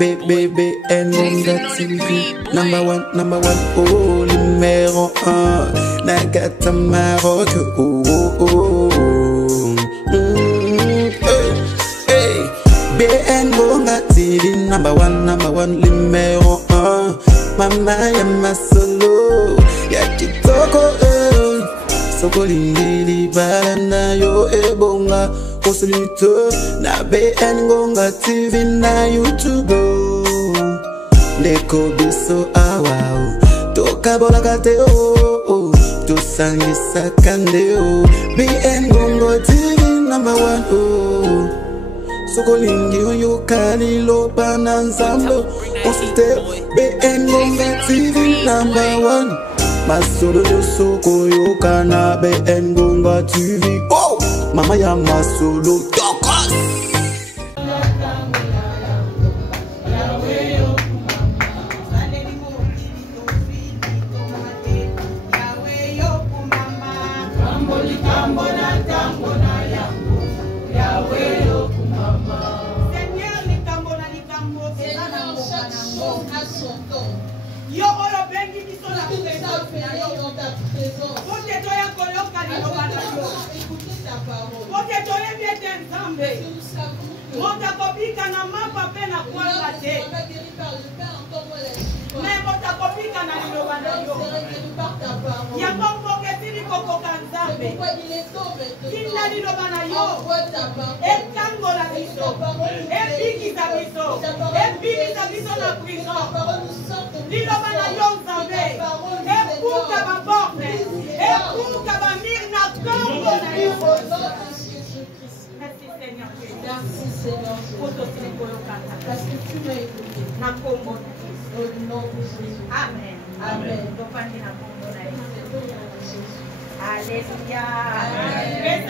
BBN TV. Number one, oh, numéro 1. Nagata Maroc, oh, oh, oh. Hey, BN Gonga TV. Number one, numéro 1. Mama ya masolo, ya kitoko, soko lindili balana yo ebonga. Kosulito na BN Gonga TV na YouTube. Ndeko biso awao toka bola kate oh to sangisa kande oh. BN Gonga TV number 1 oh. Soko lingi yo kali lo bananzambo. Konsulte BN Gonga TV number 1. Masolo yo soko yo kana BN Gonga TV oh. Mama ya masolo tokos. Amen. Amen. Alléluia. Amen.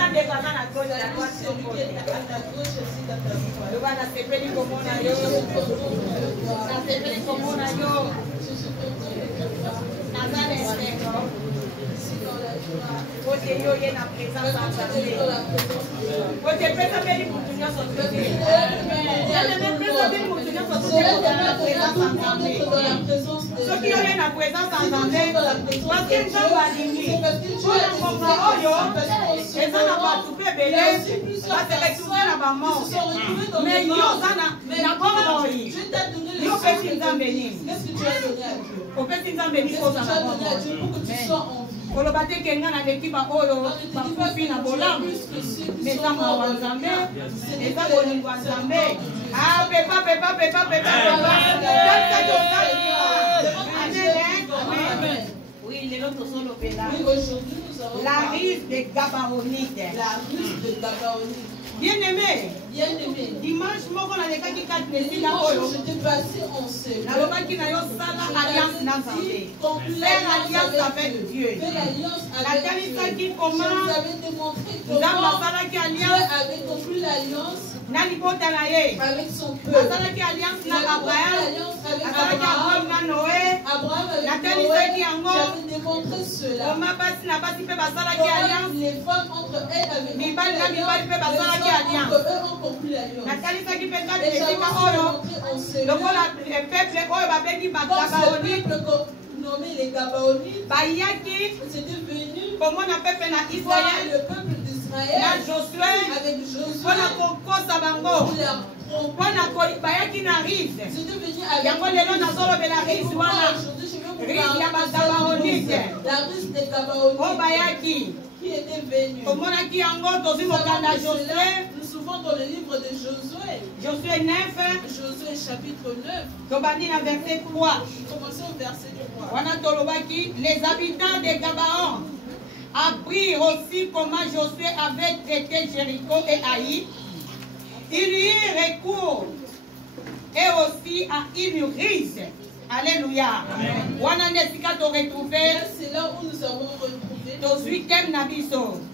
Kolobate kenga na lekiba oyo bafufi na bolamu meza mawa nzambe meza bolingwa nzambe ah pepa amen. Oui, les autres sont la ruse de Gabaonite. Bien aimé, dimanche moko na leka ki 4 mesi na oyo j'étais passé en ce na loba ki na yo sala alliance na Nzambe faire alliance avec Dieu la kanisa ki comment vous avez démontré comment sala ki alliance avait conclu l'alliance na libota na ye avec son peuple sala ki alliance na Abraham sala ki Abraham na Noé na kanisa ki yango j'avais démontré cela comment basi na basi pe basala ki alliance les femmes entre elles avec mibali na mibali pe basala ki alliance na kanisa ki pesa de esika oyo lokola peuple oyo babengi bagabaonite nommé les Gabaonites bayaki c'était venu comment on appelle na Israël le peuple d'Israël na Josué avec Josué pour la kokosa bango wana bayaki na rive yango lelo nazolobela rive wana rive ya bagabaonite la rive des Gabaonites o bayaki qui était venu comment qui yango tozi mokanda Josué dans le livre de Josué. Josué 9. Josué chapitre 9. Tobandi na verset 3. Commençons au verset 3. Les habitants de Gabaon apprirent aussi comment Josué avait traité Jéricho et Haï. Il y eut recours et aussi à une ruse. Alléluia. C'est là où nous avons retrouvé.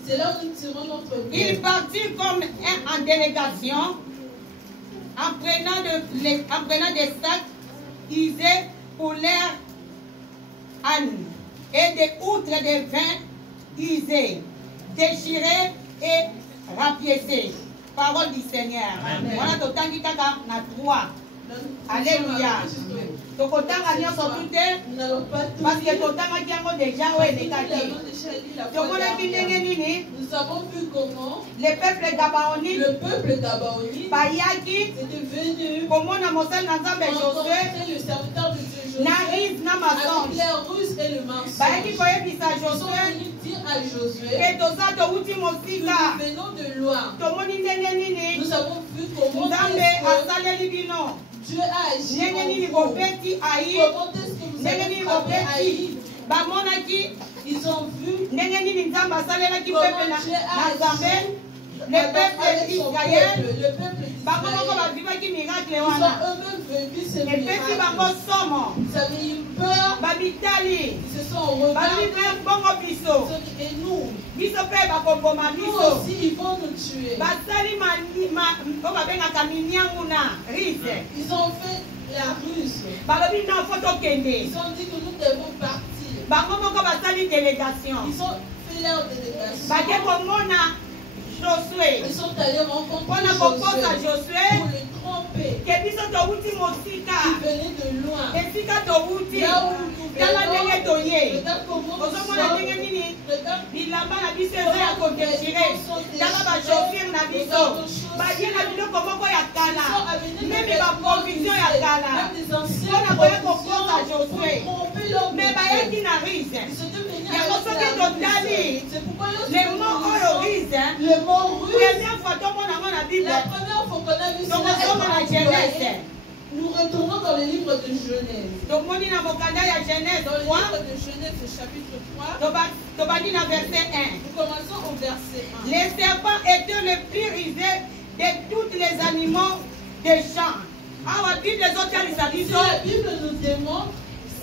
C'est là où nous tirons notre vie. Il partit comme en délégation en prenant des sacs usés pour l'air âne et des outres de vin usés, déchirés et rapiécés. Parole du Seigneur. Voilà totangi kaka na 3. Alléluia. Tokotanga nyonso tute parce que totangaki yango déjà oyo elekaki. Tomonaki ndenge nini Nous avons vu comment le peuple gabaonite bayaki komona mosali na nzambe Josué le serviteur de Dieu na Rise na avec masonge les ruses et le mensonge. bayaki koyebisa Ils sont Josué venus dire à Josué ke toza touti que mosika nous venons de loin. tomoni ndenge nini Nous avons vu comment nzambe est-ce que asaleli bino Dieu a agi ndenge nini en vous. bobeti ayi Comment est-ce que vous ndenge avez nini frappé bobeti Haï? bamonaki Ils ont vu ndenge nini nzambe asalelaki comment pepe na Dieu a nzambe agi le peuple avec son d'Israël peuple, le peuple bango moko d'Israël. bavivaki miracle Ils ont wana eux-mêmes vécu ce epesi bango miracle. somo Ils avaient eu peur, babitali ils se sont regardés. babibe bongo biso Ils ont dit, et nous, biso mpe bakoboma nous biso aussi, ils vont nous tuer. basali oyo babengaka minyangu na rise Ils ont fait la ruse. balobi na fo tokende Ils ont dit que nous devons partir. bango moko basali délégation Ils ont fait leur délégation. bake komona Josué Ils sont allés rencontrer mpona kokosa Josué Josué pour le tromper. ke biso touti mosika Ils venaient de loin. esika touti Là où nous tala ndenge toye regarde comment nous ozomona ndenge sommes. nini Regarde bilamba na biso eza ya kodesire tala bachauffire na biso baye na biloko moko ya kala meme baprovision ya kala mpona koya kokosa Josué me bayaki na rise yango soki totali le mot oyo rise Le mot russe, première fois tomona yango na bible la première fois qu'on a vu tokosoma na genèse cela, nous retournons dans le livre de Genèse. tomoni na mokanda ya genèse Dans le 3 livre de Genèse, chapitre 3, tobandi na verset 1 nous commençons au verset 1. les serpents étaient le plus rusé de tous les animaux des champs awa bible ezotalisa Si biso la Bible nous démontre,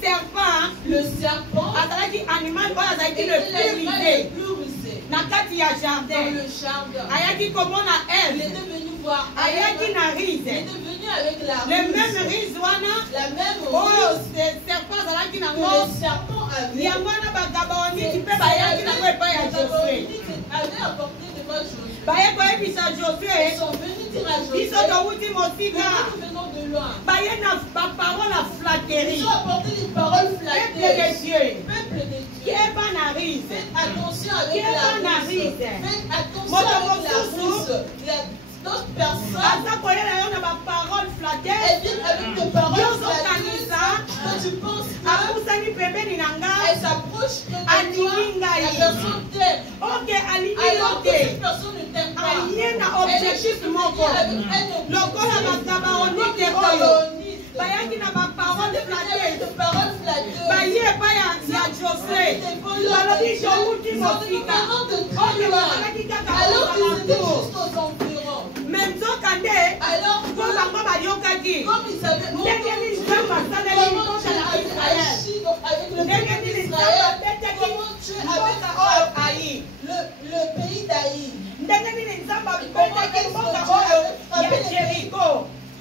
serpent le serpent azalaki animal oyo azalaki était le plus l'animal rusé le plus rusé na kati ya dans jardin le jardin. ayaki komona Il Ève était venu voir ayaki Ève. na Il rise était venu avec la le même ruse. rise wana La même oyo ruse serpent azalaki que nango le serpent avait. yango wana bagabaoniti mpe bayaki nango epai ya Josué avait apporté devant Josué. baye koyebisa Josué Ils sont venus dire à Josué biso touti que mosika nous venons de loin. baye na baparole ya flatterie Ils ont apporté des paroles peuple de flatteuses. Dieu Peuple de Dieu. keba na rise Faites attention avec Qui est la dans la ruse. ruse? Faites attention Moto avec la mosusu. ruse. Il y a d'autres personnes. aza koyela yo na baparole Elles flatteuse viennent avec des paroles yozo flatteuses. kanisa Quand tu penses que apusani pembeni na nga elle s'approche de toi, alingi ngai la personne t'aime. oke alingi yo Alors que te cette personne ne t'aime pas. aye na Elle est objectif juste moko venue avec un objectif. lokola bagabaonite Comme oyo les bayaki na baparole flatteuse de paroles flatteuses. baye epai ya Josué balobi touti mosika oyo bazalaki kaka Alors qu'ils étaient kozala juste aux environs. me nzoka nde Alors mpo bango bayokaki comme ils avaient ndenge nini nzambe asaleli comment mboka Dieu na avait Israel agi donc avec le ndenge peuple nini nzambe d'Israël, abetaki comment Dieu mboka avait oyo frappé ayi le pays d'Aï, ndenge nini nzambe abetaki mboka oyo ya Jeriko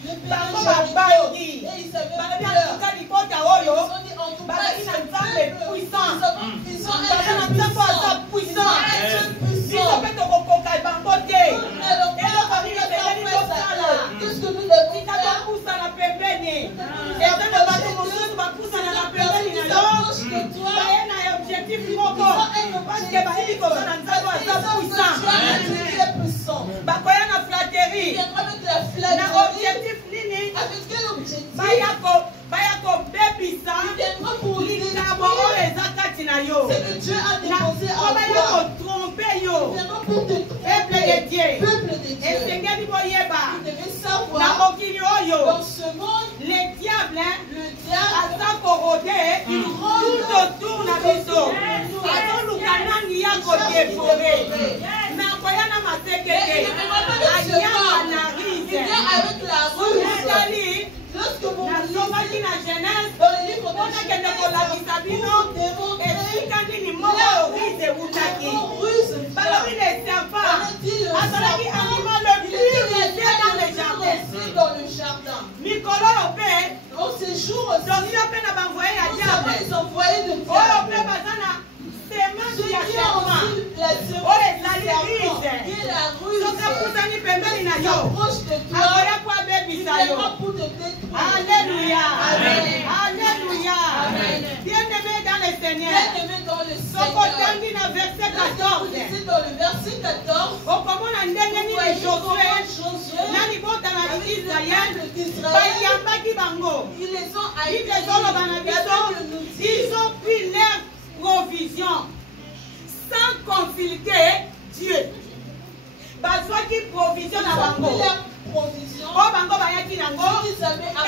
le pays bango de Jéricho. babandi Et ils avaient balobi peur. atuka libota oyo Ils ont dit en tout cas, bazali na ce nzambe peuple, puissant ils ont baza na nzambe aza puissant biso puissant. mpe tokokoka bango te eloko nini ezali tosala Qu'est-ce que nous devons tika faire? topusana pembeni eza na bato mosusu bapusana na pembeni na yo baye na objectif moko parceke bayebi koza na nzambe aza puissant bakoya na flatterie na objectif nini baya kobebisa likambo oyo eza kati na yo po baya kotrompe yo peuple de Dieu esengeli boyeba na mokili oyo le diable aza korode tout autour na biso azoluka nani ya kodefore me akoya na masekete ayaka na rise otali nazongaki na genèse mpona kende kolakisa bino esika nini moko oyo rise ewutaki balobi le serpent azalaki animal le plus rusé dans le jardin mikolo oyo mpe tokio mpe na banvoye ya diable oyo mpe baza na semence ya serpent oyo ezali rise soki apusani pembeni na yo akoya po abebisa yo Alléluia. Amen. Alléluia. Amen. Bien-aimé dans le Seigneur. Bien-aimé dans le Seigneur. Sokotangi na verset 14. Lisez dans le verset 14. Okomona ndenge nini Josué nani bota na Israël bayambaki bango. Ils les ont Ils les ont ils ont pris leur provision sans consulter Dieu. Bazwaki provision na bango. Oh bango bayaki nango. Et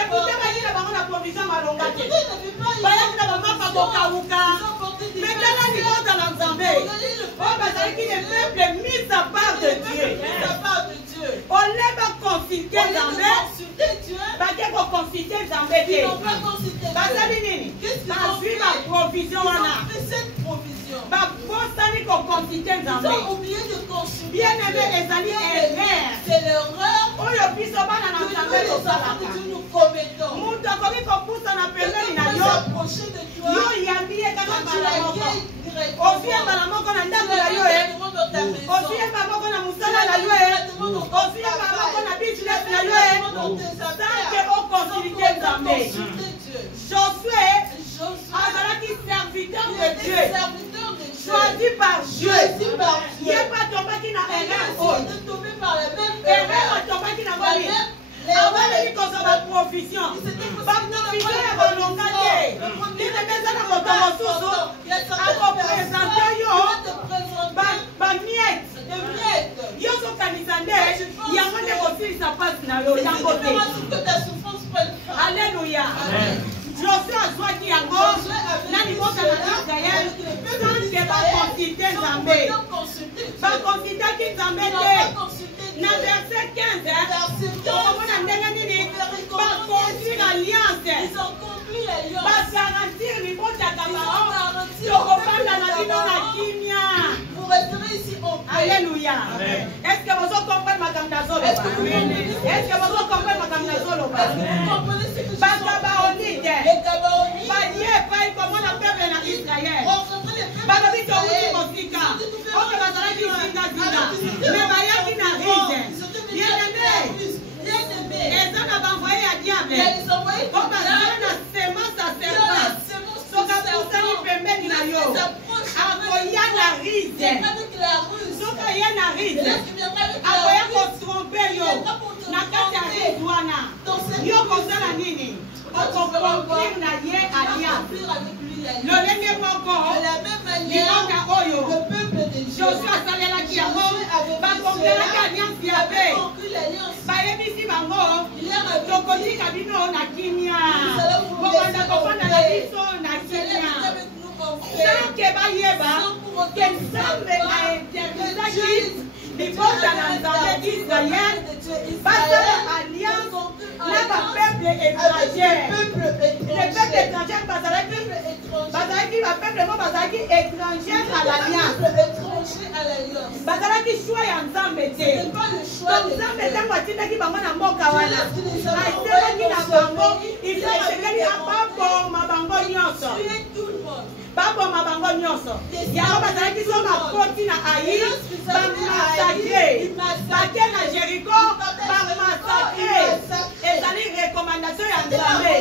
pourtant bayaki na bango na provision malonga te. Bayaki na bango pa bokawuka. Mais dans la niveau dans l'Ensemble. Oh bazalaki le peuple mis à part de Dieu. On l'a pas consulté Zambé. Bake ko consulter Zambé te. Bazali nini? Bazwi ma provision wana. Babosani ko consulter Zambé. Ils ont oublié de consulter. Bien-aimé ezali erreur. C'est l'erreur. Oyo biso bana na Nzambe tosalaka. Mutu akoki kopusa na pembeni na yo. Yo yambi ye kaka mbala moko. Ozwi mbala moko na ndako na yo. Ozwi mbala moko na musala na yo. Ozwi mbala moko na business na yo. Tanke okonsulite Nzambe. Josué azalaki serviteur de Dieu. Choisi par Dieu. Il n'est pas tombé na erreur. Erreur tombé na mori. Avant de dire qu'on a la provision. Par provision ya balonga te. Ni te meza na moto mosusu. Ako présenter yo. Ba miette. Yo so kanisa nde. Yango nde kosilisa pasi na yo. Yango te. Alléluia. Josué azwaki yango na libota na Israël tanke bakonsulte Nzambe. Bakonsultaki Nzambe te. Na verset 15 tokomona ndenge nini baconduire alliance. Bagarantir libota ya Farao tokofanda na bino na kimia. Alléluia. Est-ce que vous comprenez ma gamnazolo? Est-ce que vous comprenez ma gamnazolo? Bagabaonide. Baye pai comme on appelle na Israël. Bagabi tomuti mosika. Oke bazalaki zinga. Mais bayaki na rize. Bien-aimé. Eza na banvoye ya diable. Oke bazalaki na semence à serpent. Soka pusani pembeni na yo. Akoya na rize. Soka ya na rize. Akoya kotrompe yo. Na kati ya rize wana. Yo kozala nini? Okokonkir na ye alliance. Lolenge moko. Lilanga oyo. Josué asalelaki yango. Bakonkelaki alliance ya be. Bayebisi bango. Tokotika bino na kimia. Bokanda kofanda na biso na kimia. Sanke bayeba. Ke Nzambe ainterdisaki libota na Nzambe Israël. Basala alliance na bapeuple étranger. Le peuple étranger bazalaki bapeuple mo bazalaki étranger à l'alliance. Bazalaki choix ya Nzambe te. Donc Nzambe ntango atindaki bango na mboka wana aitelaki na bango il asekeli ababoma bango nyonso. Baboma bango nyonso. Yango bazalaki so bakoti na Aï bamasakre. Bake na Jéricho bamasakre. Ezali recommandation ya Nzambe.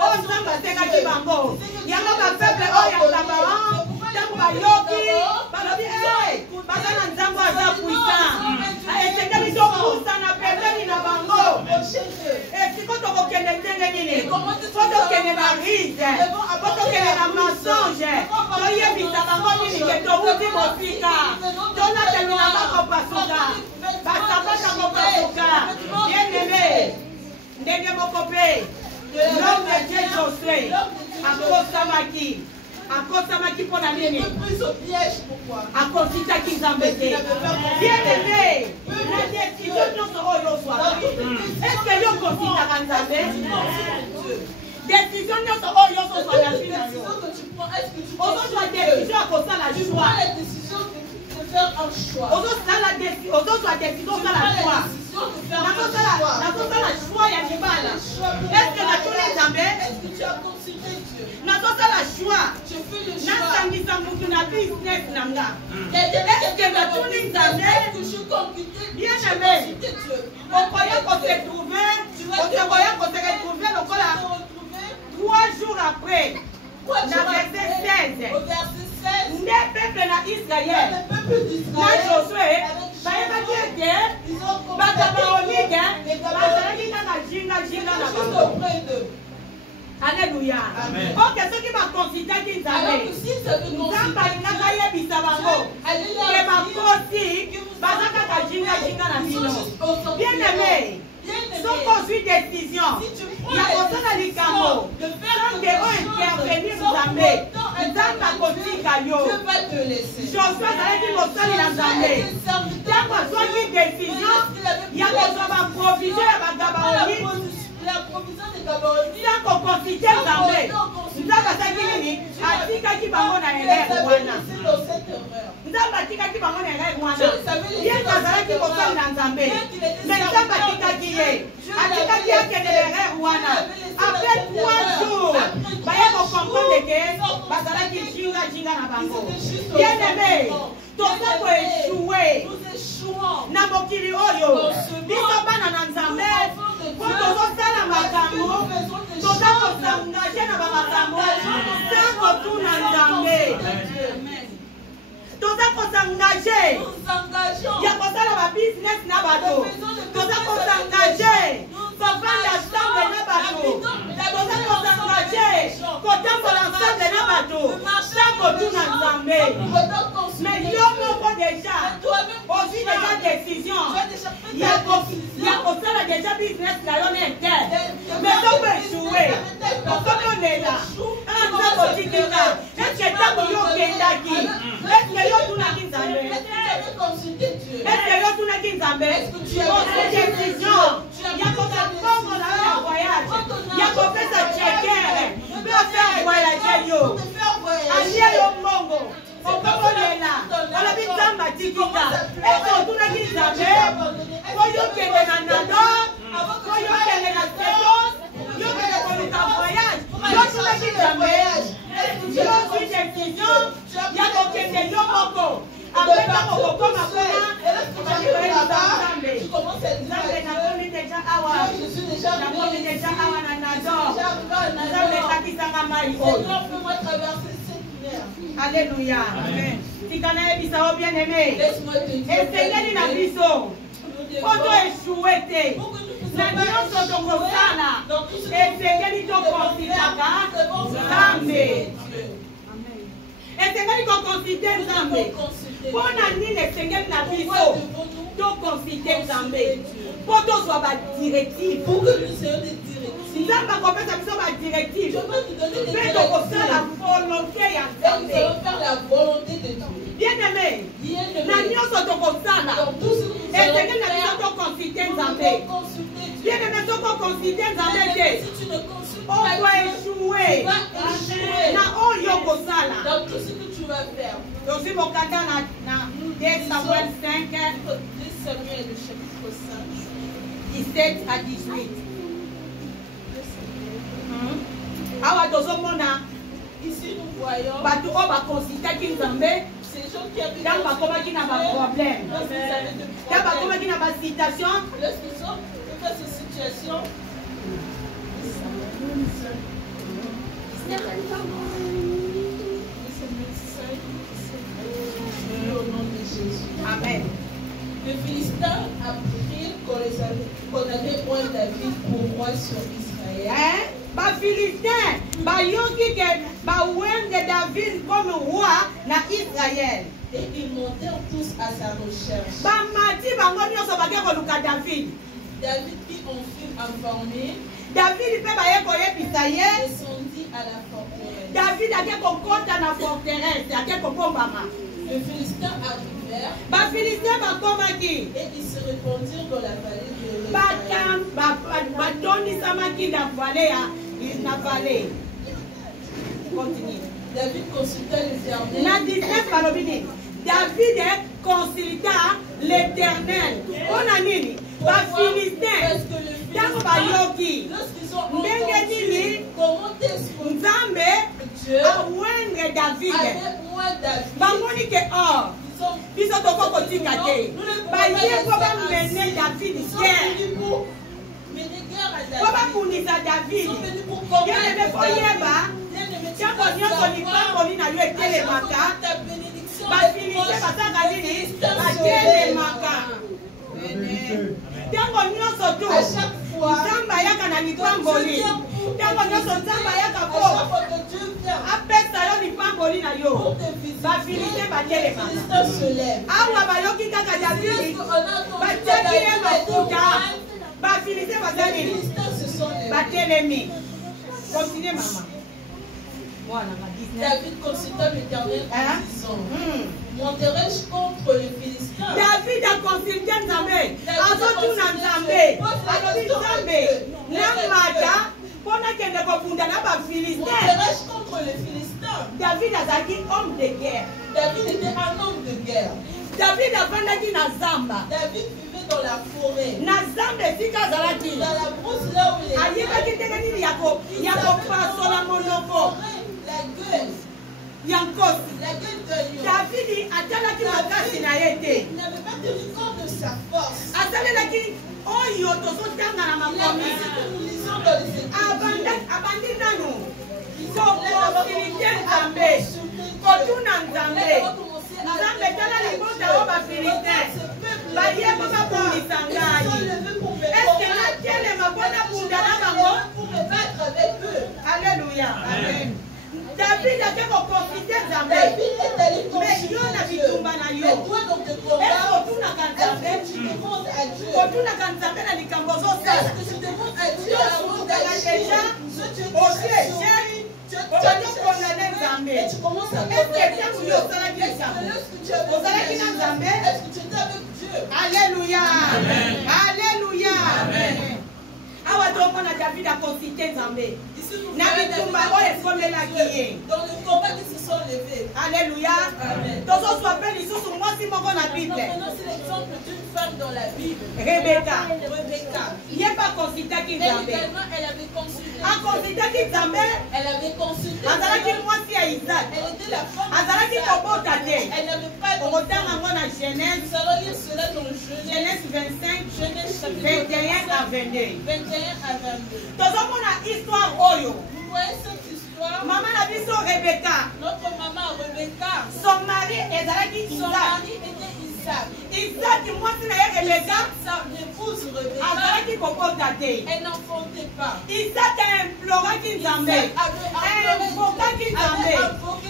Oyo Nzambe asekaki bango. Yango bapeuple oyo ya Gabaon ntango bayoki balobi baza na Nzambe aza puissant. Esekeli so pusa na pembeni na bango. Esiko tokokende ndenge nini? Fo tokende na rize. Fo tokende na mensonge. Toyebisa bango nini ke towuti mosika. Tonatemina bakopasuka. Basapata kopasuka. Bien-aimé. Ndenge moko pe. L'homme de Dieu Josué akosamaki mpona nini? Akositaki Nzambe te. Bien-aimé, na décision nyonso oyo ozwaka. Est-ce que yo kositaka Nzambe? Décision nyonso oyo ozozwa na vie na yo. Ozozwa décision ya kosala choix. Ozozwa décision osala choix. Nakosala choix ya libala. Est-ce que natuni Nzambe? Nakosala choix. Nasangisa mutu na business na nga. Est-ce que natuni Nzambe? Bien-aimé, okoya kose trouver lokola après, Quoi tu la vas verset faire 16. Au verset 16. Les peuples na Israël, Le peuple na d'Israël. Josué, avec bayebaki Josué, ete ils ont bagabaonike les bazalaki Gabaonites kaka jinga na juste bango. auprès d'eux. Alléluia. Amen. Ok, soki bakonsidaki Alors nzambe que si ça veut nzambe alingaka considérer yebisa bango allez ke leur dire bakosi baza kaka jinga na bino. Bien aimé, soki ozwi décision ya kosala likambo sange oyo intervenir nzambe nzambe akotika yo. Dieu va te laisser. Josué azalaki mosali na nzambe ntango azwaki décision ya kozwa baprovision ya bagabaoni La provision des Gabaonites. ntango konsite nzambe nzambe asalaki nini atikaki bango na erreur wana nzambe atikaki bango na erreur wana ye azalaki kosali na nzambe me nzambe atikaki ye atikaki akende na erreur wana après 3 jours baye kokomprendre ke bazalaki jinga na bango bien aimé toza koeshue na mokili oyo biso bana na nzambe po tozosala makambo toza kosangaje na bamakambo sans kotuna nzambe toza kosangaje ya kosala babusiness na bato toza kosangaje kovanda ensemble na bato toza kosangaje kotambola ensemble na bato sans kotuna nzambe mais yo moko deja ozwi deja décision ya kosala deja business na yo na interne mais soko eshue soko olela nzambe otikika eske ntango yo okendaki eske yo otunaki nzambe eske yo otunaki nzambe ozwi décision ya kosa mbongo na yo ya voyage ya kopesa chekere mpe ofere voyage yo alie yo mbongo okokolela olobi nzambe atikika eke otunaki nzambe po yokende na nado po yokende na setos yokende koluka voyage yotunaki nzambe yozwi décision ya kokende yo moko apres ntango kokoma kuna nzambe nakomi deja awa nakomi deja awa na nado nzambe ekakisanga mai oyo. Alléluia. Tika nayebisa yo bien aimé. Esengeli na biso. Oto eshue te. Na nyonso tokosala. Esengeli tokonsidaka Nzambe. Esengeli kokonside Nzambe. Mpona nini esengeli na biso tokonside Nzambe? Po tozwa badirective. Nzambe akopesa biso badirective mpe tokosala volonté ya Nzambe. Bien aimé, na nyonso tokosala esengeli na biso tokonside Nzambe. Bien aimé, soko okonside Nzambe te okoeshue na oyo okosala. Tozwi mokanda na 2 Samuel 5 17 à 18. Awa tozomona bato oyo bakonsitaki Nzambe ntango bakomaki na baproblème ntango bakomaki na basituation amen. Le Philistin apprit qu'on avait point David pour roi sur Israël. Bafilistin bayoki ke bawende David comme roi na Israël. Et ils montèrent tous à sa recherche. Bamati bango nyonso bake koluka David. David qui en fut informé David mpe baye koyebisa ye descendit à la forteresse. David ake kokota na forteresse ake kobombama. Les Philistins arrivèrent Bafilistin bakomaki et ils se répandirent dans la vallée de batondisamaki na vallée. Continue. David consulta l'Éternel. Na 19 balobi nini? David consulta l'Éternel. Mpona nini? Bafilistin ntango bayoki ndenge nini Nzambe awendre David bamoni ke or biso tokokotika te baye po bamene David guerre mener guerre à Pour David. punir David. Ils sont venus pour Bien aimé, combattre foyeba. Tiako nyonso lipango na yo etelemaka. ta bénédiction. Bafiliste bazaka nini? Batelemaka. Tiako nyonso tu. À chaque fois, Nzambe ayaka na lipamboli. Tiako nyonso Nzambe ayaka à po. chaque fois que Dieu vient Apesa yo lipamboli na yo. pour te visiter, Bafiliste les batelemaka. Philistins se lèvent. Awa bayoki kaka Davidi. Batiaki ye mafuta. Bafiliste Les baza nini? Philistins se sont levés. Batelemi. Continue maman. Voilà ma business. David consulta l'Éternel Hein? en disant, monterai-je contre les Philistins? David a consulté Nzambe. Azotuna Nzambe. Alobi Nzambe. Namata. Pona kende kofunda na bafiliste. Monterai-je contre les Philistins? David azalaki homme de guerre. David était un homme de guerre. David avandaki na zamba. David vivait dans la forêt. Na zamba esika azalaki. Dans la brousse là où il était. Ayebaki ndenge nini ya kopasola monoko La gueule. ya nkosi. La gueule de lion. Davidi atalaki makasi na ye te. Il n'avait pas tenu compte de sa force. Asalelaki oyo tozotanga na makomi. Ce que nous lisons dans les Écritures. Abandi nanu kokonfilite Nzambe kotuna Nzambe. Nzambe tala libota o bafiliste bayebo babundisa ngai. Eske natelema mpona bunda na bango? Pour me battre avec eux. Alléluia. Amen. David ake kokonfilite Nzambe. David est allé Mais yo na consulter Dieu. bitumba na Mais yo. toi dans tes Est-ce combats, kotunaka Nzambe? est-ce que tu demandes à Dieu? Kotunaka Nzambe na likambo Est-ce ozosala. que tu demandes à Dieu avant d'agir? Ce Dieu Osi t'assure. esheri Tu ozali okondane Nzambe. et tu commences à Est-ce que condamner ntango Dieu. yo osalaki Est-ce likambo? que tu avais Ozalaki na Nzambe? Est-ce que tu étais avec Dieu? Alléluia. Alléluia. Awa tomona David akonsulte Nzambe. Ici, nous Na voyons bitumba David oyo ekomelaki ye. dans le combat qui se sont levés. Alléluia. Amen. Tozozwa mpe lisusu mwasi moko na Bible. Maintenant, c'est l'exemple d'une femme dans la Bible. Rebeka. Rebecca. Ye mpe akonsultaki Elle Nzambe. également, elle avait consulté. Akonsultaki Nzambe. Elle avait consulté. Azalaki Dieu. mwasi ya Isaac. Elle était la femme. Azalaki d'Isaac. kobota te. Elle n'avait pas de Okotanga yango na Genèse. Nous allons lire cela dans le Genèse. Genèse 25, Genèse chapitre 21 à 22. 21 à 22. Tozomona histoire oyo. Vous voyez cette histoire? Mama na biso Rebeka. Notre maman Rebecca, Son mari ezalaki son Isaac. mari était Isaac. Isaac mwasi na ye Rebeka Sa épouse Rebecca, azalaki kobota te. elle n'enfantait pas. Isaac imploraki Nzambe. Invokaki Nzambe.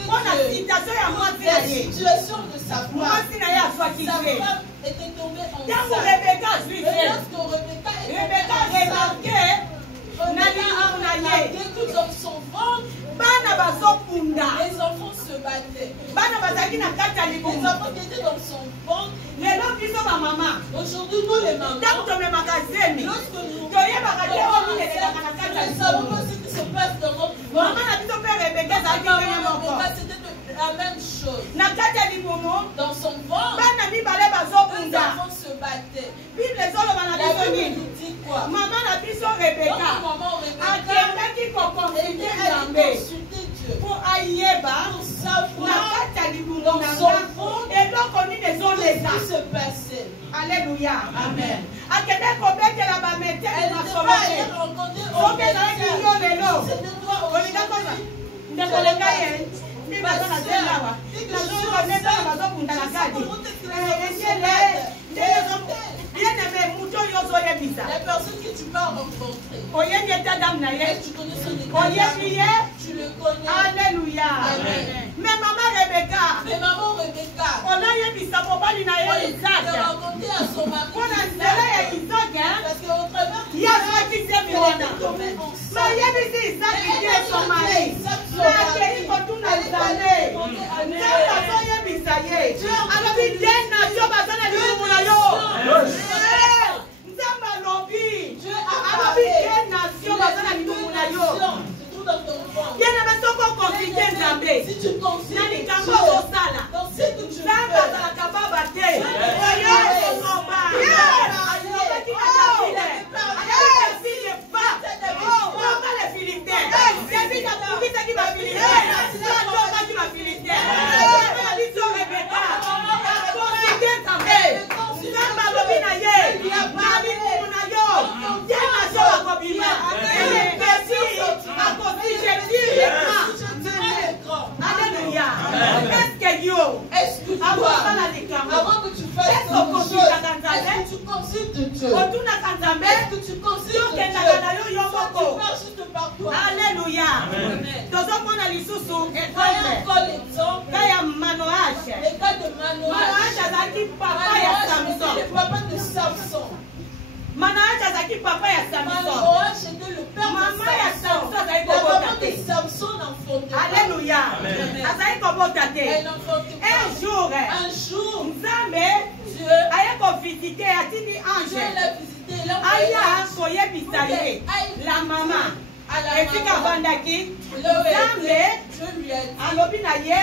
Mpona citation ya mwasi na La ye. situation de sa femme. Mwasi na ye azwaki Sa te. femme était tombée Ntango enceinte. Rebeka azwi Et te. lorsque Rebecca est Rebeka tombée enceinte, remarke na likambo na ye. tout dans son ventre, Bana bazokunda. les enfants se battaient. Bana bazalaki na kati ya Les libumu. enfants qui étaient dans son ventre. Lelo biso bamama. Aujourd'hui, nous les mamans, Ntango tomemaka zemi. lorsque nous Toyebaka te oyo minelelaka na kati ya nous savons libumu. pas ce qui se passe dans notre Mama ventre. na biso mpe Rebeka ezalaki ndenge moko. Rebecca, c'était la même chose. Na kati ya libumu Dans son ventre, bana mibale deux bazobunda. enfants se battaient. Bible ezoloba na La biso Bible nini? nous dit quoi? Mama na biso Notre Rebeka maman Rebecca akendaki était kokonsulte allée Nzambe consulter Dieu mpo ayeba pour na savoir kati ya libumu dans na son nga ventre eloko nini ce ezoleka. qui se passait. Alléluia. Amen. Akende kobetela bametele Elle n'était pas masolo allée te. rencontrer Soki ezalaki yo lelo C'était toi olinga koza ndekolenga ye mbi baza na zelawa nazoonetala bazobunda na kati enkele bien-aimé mutu oyo ozoyebisa la personne que tu vas rencontrer. oyebi ete adamu na ye Est-ce que tu connais son état oyebi ye. Tu le connais. Alléluia. Amen. Mais maman Rebeka Mais maman Rebecca, olayebisa mobali na on ye lui Isaac a raconté à son mari mpona nzela ya Isaac parce qu'au travers du ye azwaki zemi elle wana était tombée enceinte. mais oyebisi Isaac ye son mari nakei kotuna Nzambe Nzambe azoyebisa ye alobi de nation baza na libumu na yo Nzambe alobi alobi de nation baza na libumu na yo C'est tout dans ton ventre. bien-aimé soko okonsulte Nzambe Si tu consultes na likambo Dieu, ozosala dans ce que tu Nzambe fais, azalaka baba te oyo ezoba alobaki na Davide Davide va toka le Philistins David akubisaki bafilistins atokaki bafilistins na biso Rebeka akonsulte Nzambe Dieu? Est-ce que tu considères Dieu? Soit tu marches juste par toi. Alléluia. Tozomona lisusu Voyons encore l'exemple. kaya Manoach. Le cas de Manoach. Manoach azalaki papa ya Samson. Le papa de Samson. Manoach azalaki papa ya Samson. Manoach était le père Maman de ya Samson. Samson azalaki La kobota maman de te. Samson n'enfantait pas. Alléluia. Azalaki kobota te. Elle n'enfantait pas. Un jour, Nzambe Dieu aye kovisite atindi ange. l'a visité. Il a envoyé Aya koyebisa ye la mama etika avandaki Nzambe Dieu lui a dit, alobi na ye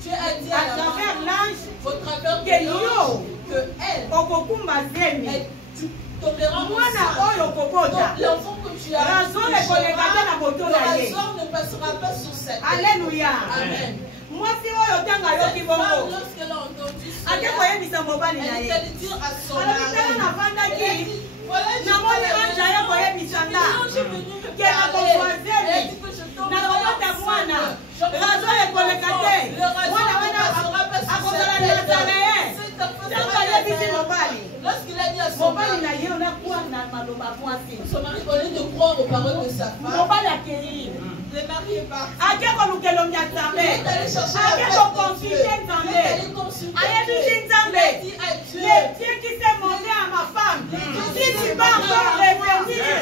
Dieu a dit à à la travers maman, l'ange au travers que de yo l'ange, que elle, okokumba zemi tu tomberas mwana enceinte. oyo okobota Donc l'enfant que tu as, rason ekoleka te na boto le na ye. rasoir ne passera pas sur sa tête. Alléluia. Amen. Mwasi oyo ntango ayoki Cette femme, bongo lorsqu'elle a entendu ake cela, koyebisa mobali na elle est ye allée dire à son alobi tala mari, elle a navandaki dit, voilà, je namoni vais ange aye koyebisa nga l'ange est venu me ke parler. nakozwa Elle a zemi dit que je tombe nakobota mwana razo ekoleka te mwana wana akozala nazareyen ntango ayebisi mobali Lorsqu'il a dit à son mobali mari, na ye onakuwa na maloba mwasi son mari, au lieu de croire aux paroles de sa femme, mobali akei le mari est parti. ake kolukela omia nzambe Il est allé chercher la ake face de Dieu. kokonsulte Il est nzambe allé consulter ayebisi Dieu. Il nzambe a dit à Dieu, le Dieu qui s'est montré à ma femme si tu vas encore revenir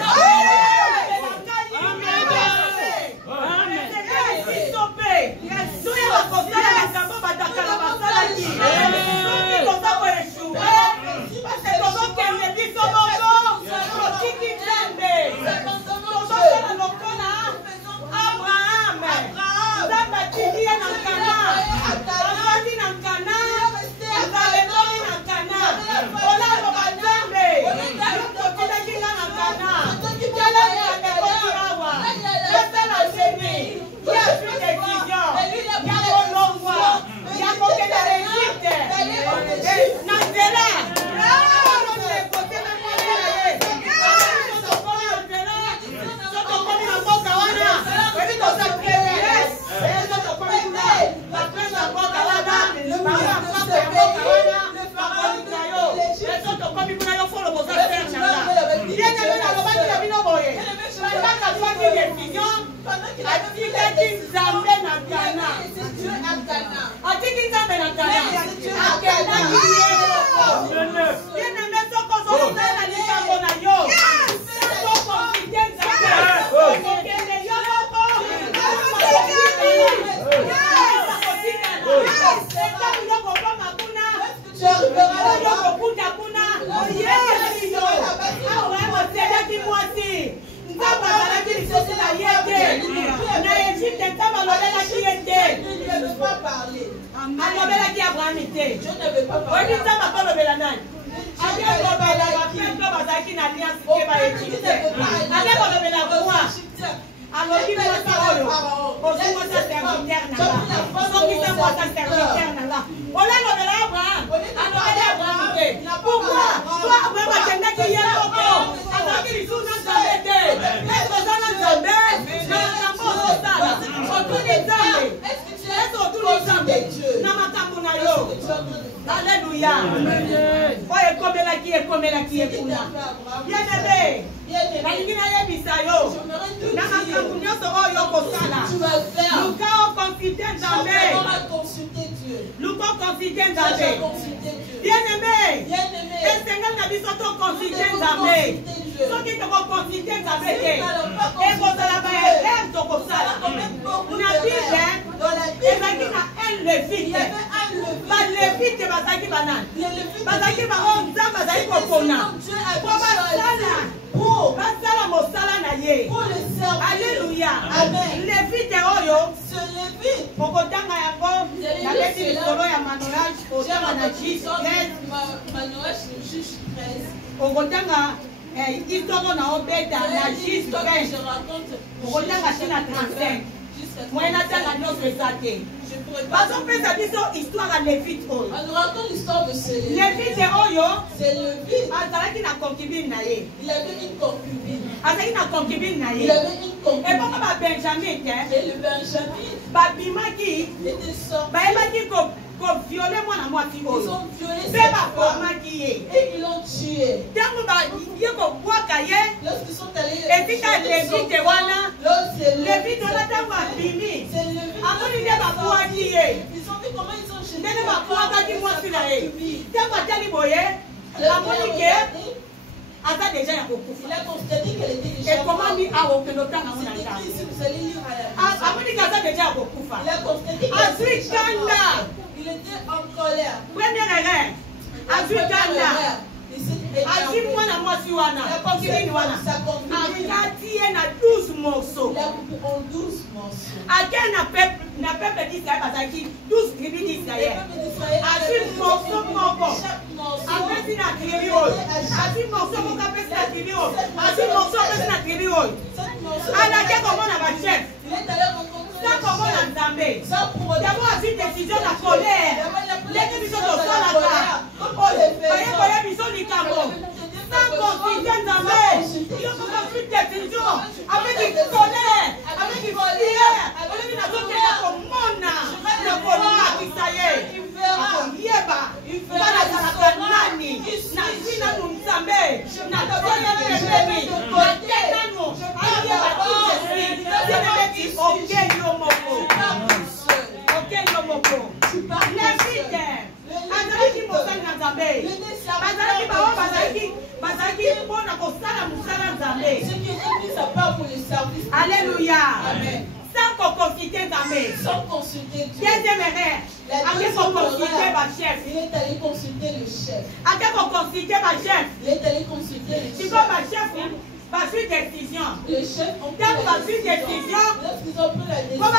Alléluia. Alléluia. Lévite oyo. Ce Lévite. Okotanga yango na beti lisolo ya Manoach otanga na Juge 13. Manoach le juge 13. Okotanga histoire na obeta na Juge 20. Okotanga tina 35. Moi natanga nyonso eza te. bazopesa biso histoire ya Lévite oyo. On nous raconte l'histoire de ce Lévite oyo Lévite. azalaki na concubine na ye. Il avait une concubine. Azalaki na concubine na ye. Il avait une concubine. ebongo babenjamin te Et le Benjamin babimaki était sorti. bayebaki koviole mwana mwasi Ils oyo ont violé mpe cette femme bakomaki ye. et ils l'ont tué. pied. Lorsqu'ils sont allés, ils ont vu comment ils ont jeté il a constaté qu'elle était déjà morte. C'est écrit ici, vous allez lire à la maison. Il a constaté qu'elle était déjà morte. Il était en colère. na 12 morceaux. Il a coupé en 12 morceaux. Na peuple d'Israël bazaki 12 tribus d'Israël. Azui morceau moko. Apesi na tribu oyo. Azui morceau moko apesi na tribu oyo. Azui morceau apesi na tribu oyo. Alake komona ba chef. Ça komona Nzambe. D'abord azui décision na colère. Leki biso tosala ka. Oye koye biso likambo. Sans confier Nzambe. Yo koka pris décision avec une colère, avec une prière. Alléluia. Amen. Sans consulter Nzambe. Sans consulter Dieu. Deuxième erreur. Il est allé consulter le chef. Il est allé consulter le chef. Pas une décision. Les chefs ont pris la décision. Lorsqu'ils ont pris la décision. On va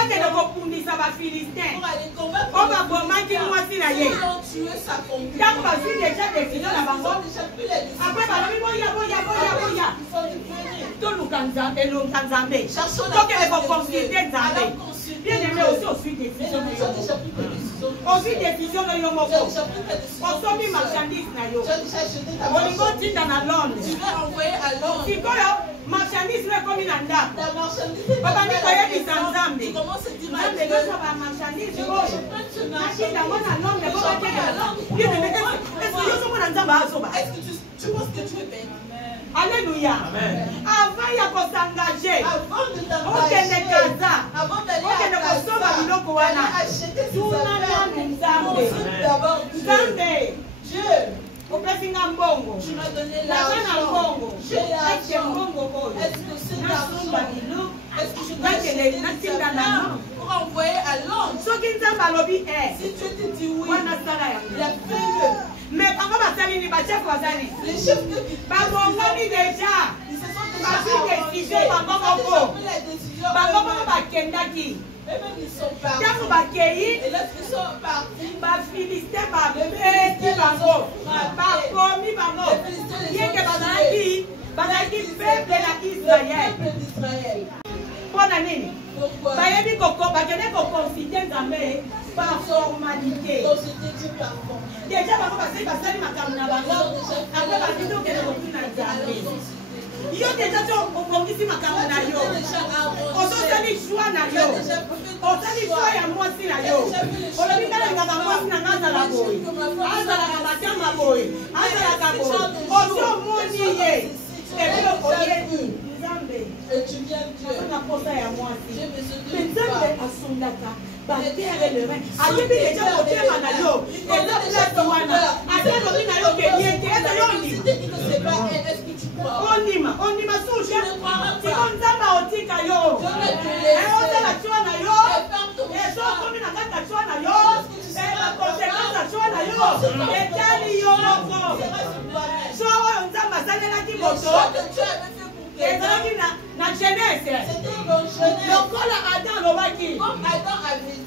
Philistin. Pour aller combattre. On va vraiment dire moi si la Ils ont tué sa compagne. Quand on va déjà décision là-bas. Ils ont déjà pris la décision. Après, Il faut venir. Cherchons la face de Dieu. Alors consulter bien aimé aussi au suite décision. Aussi décision de Yomoko. On s'en mis marchandise na yo. On y va dire dans la Londres. Tu vas envoyer à Londres. Si quoi marchandise là comme il en a. Ta marchandise. Papa mi koye di Nzambe. Tu commences à dire Nzambe loso ba marchandise oyo. Nakita mwana Londres ko ba tena. Bien aimé est-ce que yo so mwana Nzambe azoba? Est-ce que tu penses que tu es bête? Alléluia. Amen. Avant il y a qu'on s'engager. Avant de t'engager. On kende kaza. Avant d'aller on kende ko soba biloko wana. Acheter Tuna na Nzambe. D'abord Nzambe. Dieu. Opesinga mbongo. Tu m'as donné l'argent. mbongo. J'ai l'argent. Est-ce que c'est l'argent? Est-ce que je dois acheter des armes pour envoyer à Londres? Si tu te dis oui, il a fait le. Mais comment les chefs de ils se sont déjà décision eux-mêmes ils sont partis. Et lorsqu'ils sont partis, Israël. Bayebi koko bakende ko considérer Nzambe par formalité. Déjà bako basali makambo na bango. Après basito kende ko tuna Nzambe. Yo déjà to okongisi makambo na yo. Osali choix na yo. Osali choix ya mwasi na yo. Olobi kala ngaka mwasi na ngaza la boy. Azala na matama boy. Azala ka boy. Oso moni ye. Ebe oye Nzambe. Et tu viens Dieu. On a posé à moi aussi. Mais Nzambe asundaka. Batere le rein. Ayebi déjà motema na yo. Eza place wana. Ata lobi na yo ke yete. Eza yo ndima. Est-ce que tu crois? Ondima suja. Siko Nzambe otika yo. Ozala chwa na yo. Ezo komi na kata chwa na yo. Eza konsekansa chwa na yo. Etali yo moko. Chwa oyo Nzambe asalelaki moto. ezalaki na jeunesse lokola Adam alobaki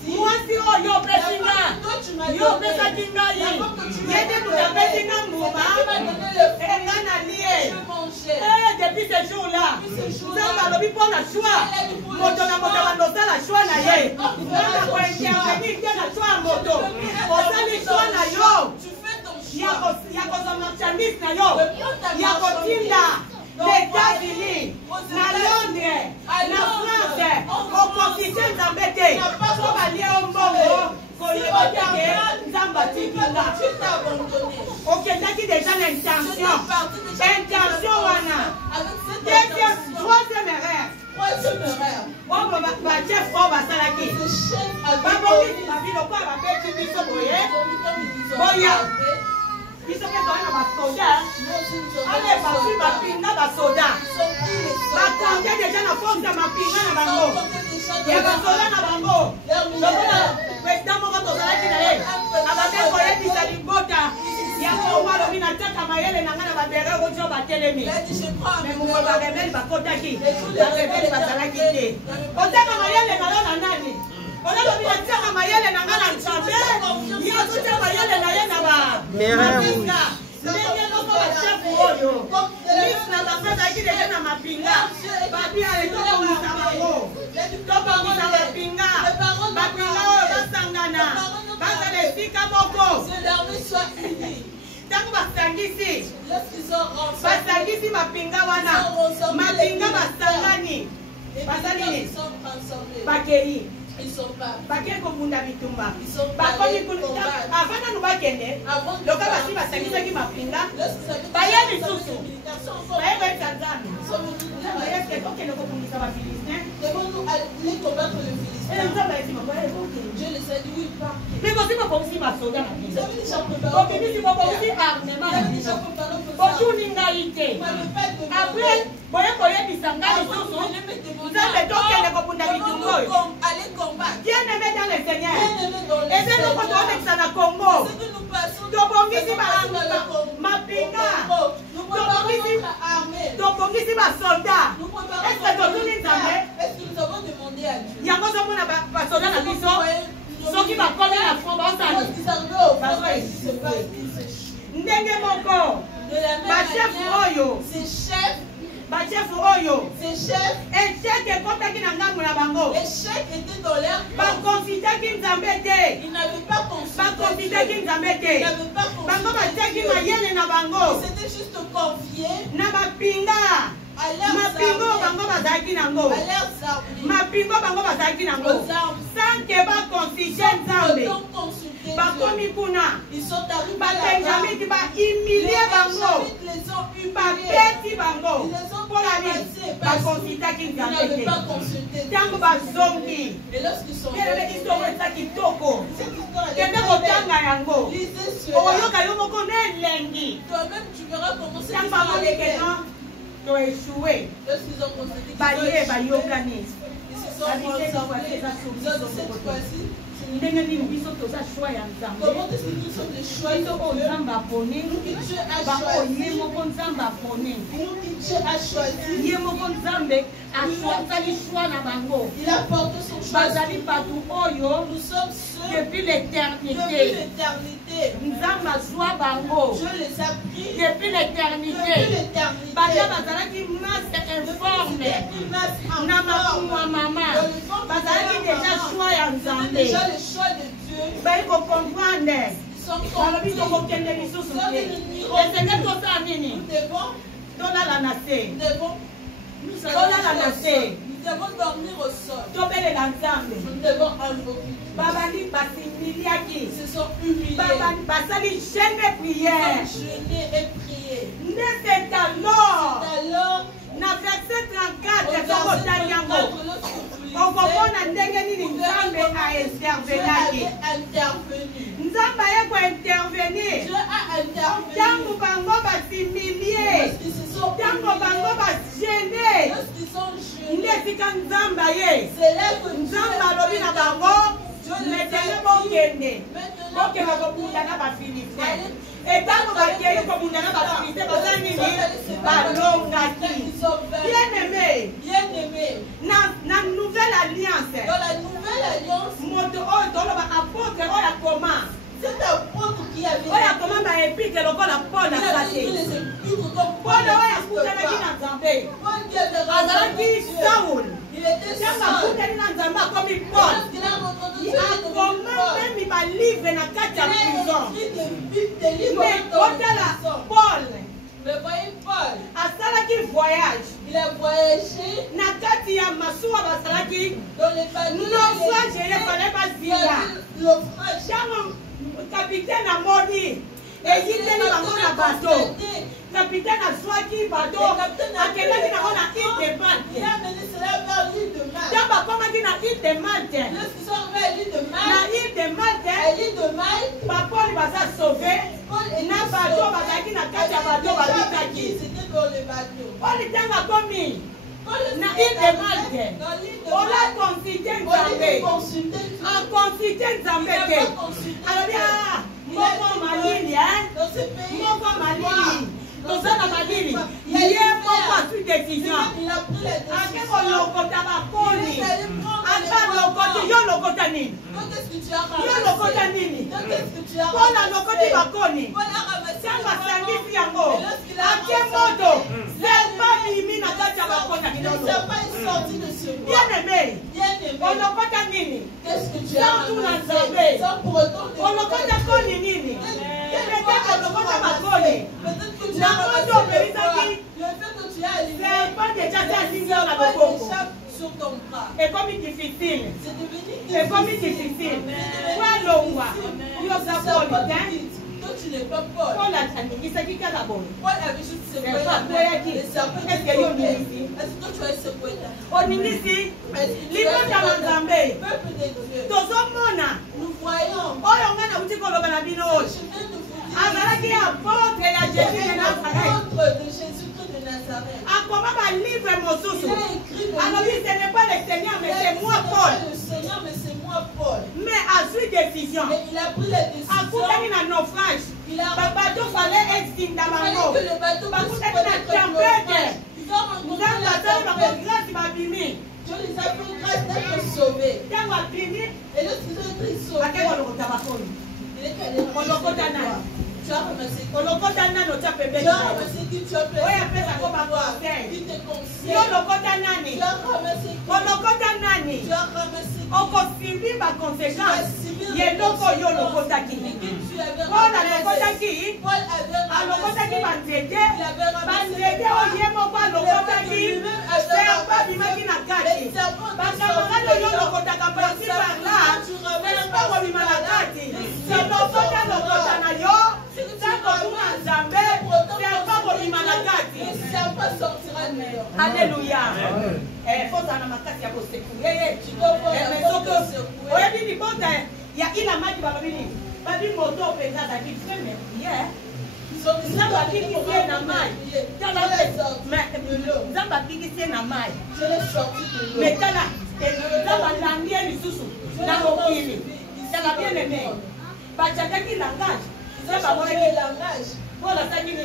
mwasi oyo opesinga yo opesaki ngai ye nde moto apesi nga mbuma enga na lie depuis ce jour là Nzambe alobi mpo na shwa moto na moto bandosala shwa na ye nanga kointervenir te na shwa ya moto osali shwa na yo ya kozwa marchandise na yo ya kotinda les États-Unis, na Londres, na France, au quotidien Nzambe te, so balie ombongo, koyeba teke Nzambe atikinga. Okendaki déjà l'intention. intention wana deuxième troisième erreur bachef oyo basalaki babongisi babilo kwa babeti biso boye boya biso mpe toza na basoda ale basi bapinga basoda bakonte deja na force ya mapinga na bango ya basoda na bango lokola président moko tozalaki na ye abake koyebisa libota yango walobi nataka mayele na ngai na babere oyo batelemi me moko barebeli bakotaki barebeli bazalaki te otaka mayele na yo na nani olalobi nataka mayele na ngai na nzambe ye azotya mayele na ye na bamapinga ndenge moko bashefu oyo lisi na bango azalaki deja na mapinga babiale tobongisa bango tobongisa bapinga bapinga oyo basangana bazala esika moko ntango basangisi mapinga wana mapinga basangani basalini bakei bakei kobunda bitumba bakomi avant nanu bakende loka basi basangisaki mapinga baye lisusu baye koyebisa nzambe okende kobundisa bafilistin mais bosi bobongisi basoda na biso bobimisi bobongisi armema na biso botuni ngai te apres boye koyebisa ngai lisusu nzambe tokende kobunda bitumba oyo bien aimé dans le Seigneur eze loko toolekisa na Congo tobongisi mapinga tobongisi basoda eske totuni nzambe yango ozomona basoda na biso soki bakomi na front basali ndenge moko bachefu oyo echec ekotaki na ngambo na bango bakonsidaki nzambe te bango batiaki mayele na bango na bapinga mapingo bango bazalaki nango sanke bakonsidie nzambe bakomi kuna babenjamiti baimilie bango babeti bango mpona nini bakonsidaki nzambe te ntango bazongi elebe isoko eza kitoko kende kotanga yango oyoka yo moko na elengi ntango bamonekeno toeshue baye bayokani ndenge nini biso toza shwa ya nzambe biso oyo nzambe aponi bango ye moko nzambe aponi ye moko nzambe asali shwa na bango bazali bato oyo depuis l'éternité nzambe azwa bango depuis l'éternité baya bazalaki masse informe na makumu ya mama bazalaki deja shwa ya nzambe bayi kocomprendre balobi tokokende lisusu te esenge tosala nini tolala na se tobelela nzambe babandi basimiliaki basali jeune prière nde c'est alors na verset 34 tokotali yango okomona ndenge nini nzambe aintervenaki nzambe aye kointervenir ntango bango basimilie ntango bango bagene nde esika nzambe aye nzambe alobi na bango metele bokende kobunda na bafilistin etango bakei kobunda na bafilistin baza nini balongaki bien aimé na nouvelle alliance moto oyo toloba apôtre oyo akoma oyo akoma baepike lokola paul asate paul oyo akutanaki na nzambe azalaki saul ntango akutani na nzambe akomi paul akoma memi balivre na kati ya prison mais otala paul asalaki voyage na kati ya masuwa basalaki naufrage efale bazila ntango kapitaine amoni eyiteli bango na bato capitaine azwaki bato akendaki nango na île de Malte. Ntango bakomaki na île de Malte, na île de Malte bapoli baza sauve na bato bazalaki na kati ya bato babikaki. Poli ntango akomi na île de Malte, ola consulte Nzambe, aconsulte Nzambe te alobi moko malili moko malili tozana malili ye moko azwi décision ake kolokota bakoni aka lokoti yo lokota nini yo lokota nini mpona lokoti bakoni ntango asangisi yango ake moto serpa mimi na kati ya bakoni akilolo bien aimé olokota nini santu na Nzambe olokota koni nini keleke olokota bakoni nango to opelisaki serpa deja te asingi na loboko ekomi difficile walongwa yoza poli te Paul aningisaki kaka boye akweyaki eske yo oningisi oningisi libota na Nzambe tozomona oyo ngai nauti koloba na bino oyo azalaki apôtre ya Jésus de Nazareth akoma balivre mosusu alobi ce n'est pas le Seigneur mais c'est moi Paul mais azwi décision akutani na naufrage babato fallait extinda bango bakutani na tempête nzambe asali bango grâce babimi ntango abimi ake kolokota bakoni kolokota nani olokota nani otya pembeni oyo apesako baconseil yo olokota nani olokota nani okosimbi baconséquence yeloko yo olokotaki mpona alokotaki banzete oye moko alokotaki serpa bimaki na kati bakabongani oyo olokotaka parti parla serpa kobima na kati selokota lokota na yo sakokuma Nzambe serpa kobima na kati. Alléluia. Fozana makasi ya kosekure oyebi libota ya ilamaki balobini babi moto mpenza azalaki freme nzambe apikisie na mai nzambe apikisie na mai metala nzambe alambi ye lisusu na mokili tala bien aimé batiakaki langage nzambe amonaki langage Paul asali nini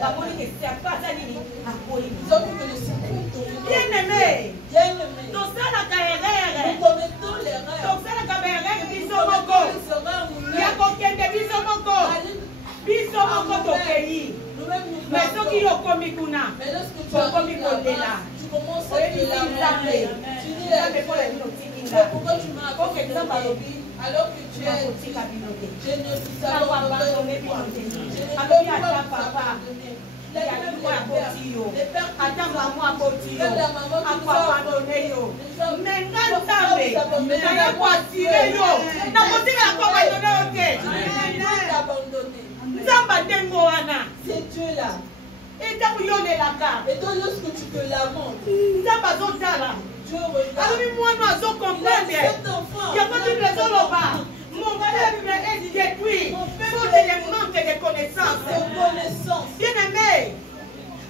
bamoni ke serpa asali nini akoli bien aimé tosalaka erreur biso moko ya kokende biso moko tokeyi mais soki okomi kuna okomi kolela oyebisi Nzambe mpona bino otikinga oke Nzambe alobi alors que tu es je ne suis pas abandonné alobi ata papa atanga mwa kotiyo akwabandone yo menga Nzambe naya kwatire yo nakotika yakwabandone yo te Nzambe ndenge wana etango yolelaka Nzambe azotala alobi mwana azokomprendre yango bible ezoloba mon peuple est détruit faute de manque de connaissance. Bien aimé,